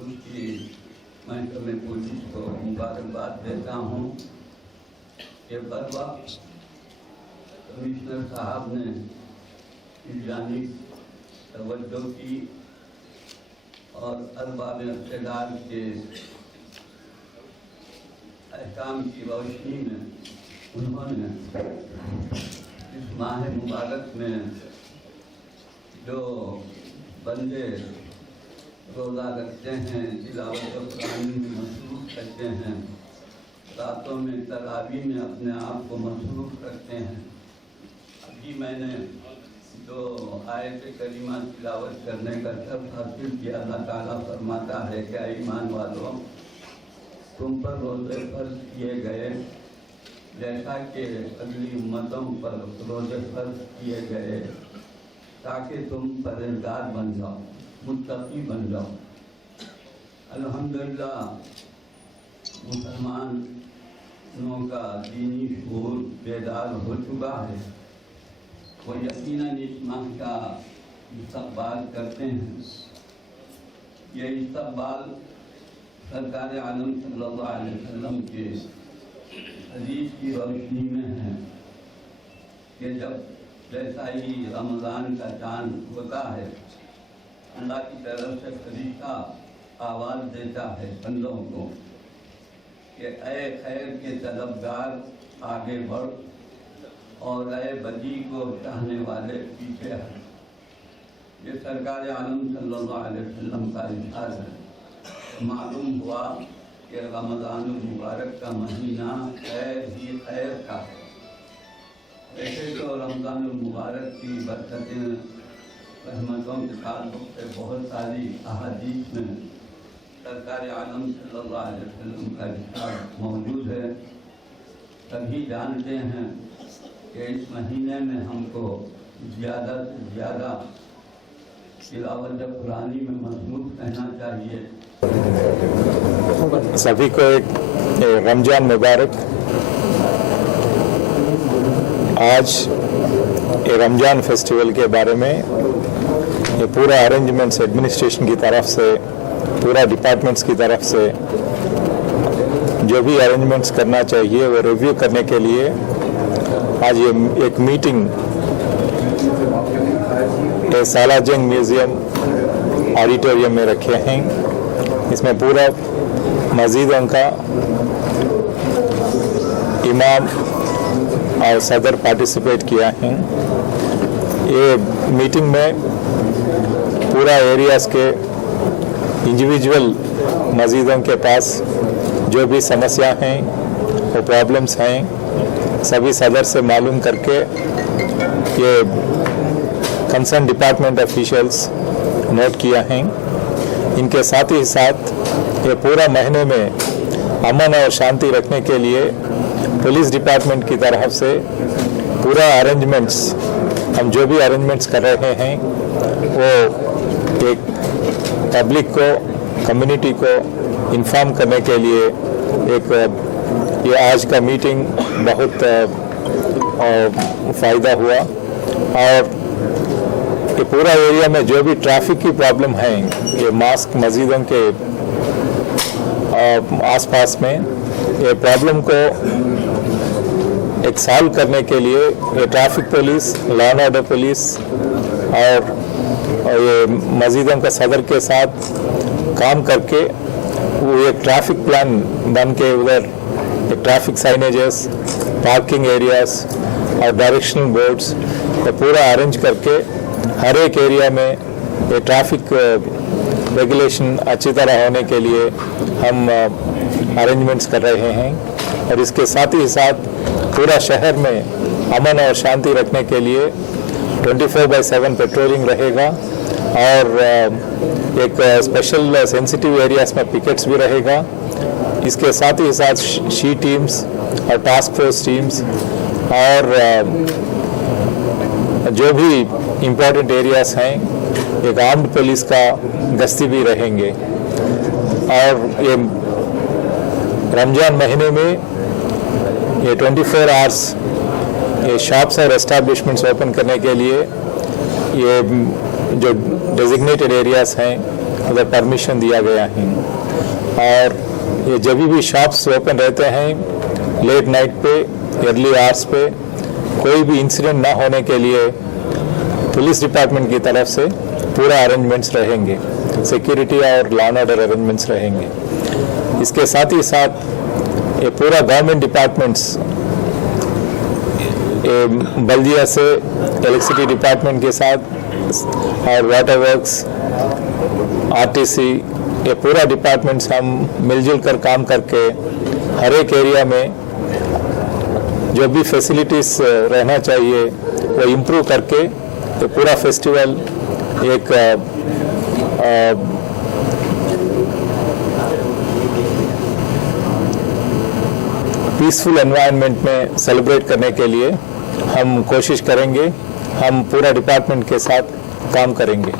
उसकी मैं तुम्हें पुलिस को मुबारकबाद देता हूँ। ये बरवा कमिश्नर साहब ने जानी तवज्जो की और अरबाब इक़्तिदार के अहकाम की रोशनी में उन्होंने इस माह मुबारक में जो बंदे रोज़ा रखते हैं, तिलावत कुरान में मसरूफ़ करते हैं, रातों में तरावी में अपने आप को मसरूफ़ करते हैं। अभी मैंने जो आयत करीमा तिलावत करने का शर्फ हासिल किया, अल्लाह ताला फरमाता है क्या ईमान वालों, तुम पर रोज़े फर्ज किए गए जैसा कि अगली उम्मतों पर रोज़े फर्ज किए गए, ताकि तुम परहेज़गार बन जाओ, मुत्तकी बन जाओ। अल्हम्दुलिल्लाह मुसलमानों का दीनी शऊर बेदार हो चुका है। वो यकीनन इस माह का इस्तक़बाल करते हैं। ये इस्तक़बाल सरकार आलम सल्लल्लाहु अलैहि वसल्लम के हदीस की रोशनी में है कि जब जैसा ही रमज़ान का चाँद होता है, अल्लाह की तरफ से फरिश्ता आवाज़ देता है बंदों को कि ऐ खैर के तलबगार आगे बढ़ और ऐ बदी को चाहने वाले पीछे हट। ये सरकार आलम सल्लल्लाहु अलैहि वसल्लम का इरशाद है। मालूम हुआ कि रमज़ान मुबारक का महीना खैर ही खैर का है। वैसे तो रमज़ान मुबारक की बरकतें रहमतों के ताल्लुक़ से बहुत सारी अहादीस में सरकार आलम सल्लल्लाहु अलैहि वसल्लम का इरशाद मौजूद है। सभी जानते हैं कि इस महीने में हमको ज़्यादा से ज़्यादा तिलावत कुरानी में मसरूफ़ रहना चाहिए। सभी को एक रमज़ान मुबारक। आज ये रमज़ान फेस्टिवल के बारे में ये पूरा अरेंजमेंट्स एडमिनिस्ट्रेशन की तरफ से, पूरा डिपार्टमेंट्स की तरफ से जो भी अरेंजमेंट्स करना चाहिए वो रिव्यू करने के लिए आज ये एक मीटिंग ये सालाजंग म्यूज़ियम ऑडिटोरियम में रखे हैं। इसमें पूरा मस्जिदों का इमाम और सदर पार्टिसिपेट किया है। ये मीटिंग में पूरा एरियाज़ के इंडिविजुअल मस्जिदों के पास जो भी समस्या हैं, वो प्रॉब्लम्स हैं, सभी सदर से मालूम करके ये कंसर्न डिपार्टमेंट ऑफिशियल्स नोट किया है। इनके साथ ही साथ ये पूरा महीने में अमन और शांति रखने के लिए पुलिस डिपार्टमेंट की तरफ से पूरा अरेंजमेंट्स, हम जो भी अरेंजमेंट्स कर रहे हैं वो एक पब्लिक को, कम्युनिटी को इन्फॉर्म करने के लिए एक ये आज का मीटिंग बहुत फ़ायदा हुआ। और ये पूरा एरिया में जो भी ट्रैफिक की प्रॉब्लम है, ये मास्क मस्जिदों के आसपास में ये प्रॉब्लम को एक सॉल्व करने के लिए ये traffic police, law and order police और ये मस्जिदों का सदर के साथ काम करके वो एक ट्रैफिक प्लान बन के उधर एक ट्रैफिक साइनेजेस, पार्किंग एरियाज और डायरेक्शनल बोर्ड्स ये पूरा अरेंज करके हर एक एरिया में ये ट्रैफिक रेगुलेशन अच्छी तरह होने के लिए हम अरेंजमेंट्स कर रहे हैं। और इसके साथ ही साथ पूरा शहर में अमन और शांति रखने के लिए 24/7 पेट्रोलिंग रहेगा और एक स्पेशल सेंसिटिव एरियाज में पिकेट्स भी रहेगा। इसके साथ ही साथ शी टीम्स और टास्क फोर्स टीम्स और जो भी इम्पोर्टेंट एरियाज हैं एक आर्म्ड पुलिस का गश्ती भी रहेंगे। और ये रमज़ान महीने में ये 24 आवर्स ये शॉप्स और एस्टैब्लिशमेंट्स ओपन करने के लिए ये जो डेजिग्नेटेड एरियाज हैं उधर परमिशन दिया गया है। और ये जब भी शॉप्स ओपन रहते हैं लेट नाइट पे, अर्ली आवर्स पे, कोई भी इंसिडेंट ना होने के लिए पुलिस डिपार्टमेंट की तरफ से पूरा अरेंजमेंट्स रहेंगे, सिक्योरिटी और लॉ एंड ऑर्डर अरेंजमेंट्स रहेंगे। इसके साथ ही साथ ये पूरा गवर्नमेंट डिपार्टमेंट्स, बल्दिया से इलेक्ट्रिसिटी डिपार्टमेंट के साथ और वाटर वर्क्स, आरटीसी, ये पूरा डिपार्टमेंट्स हम मिलजुल कर काम करके हर एक एरिया में जो भी फैसिलिटीज रहना चाहिए वो इम्प्रूव करके तो पूरा फेस्टिवल एक पीसफुल एनवायरनमेंट में सेलिब्रेट करने के लिए हम कोशिश करेंगे। हम पूरा डिपार्टमेंट के साथ काम करेंगे।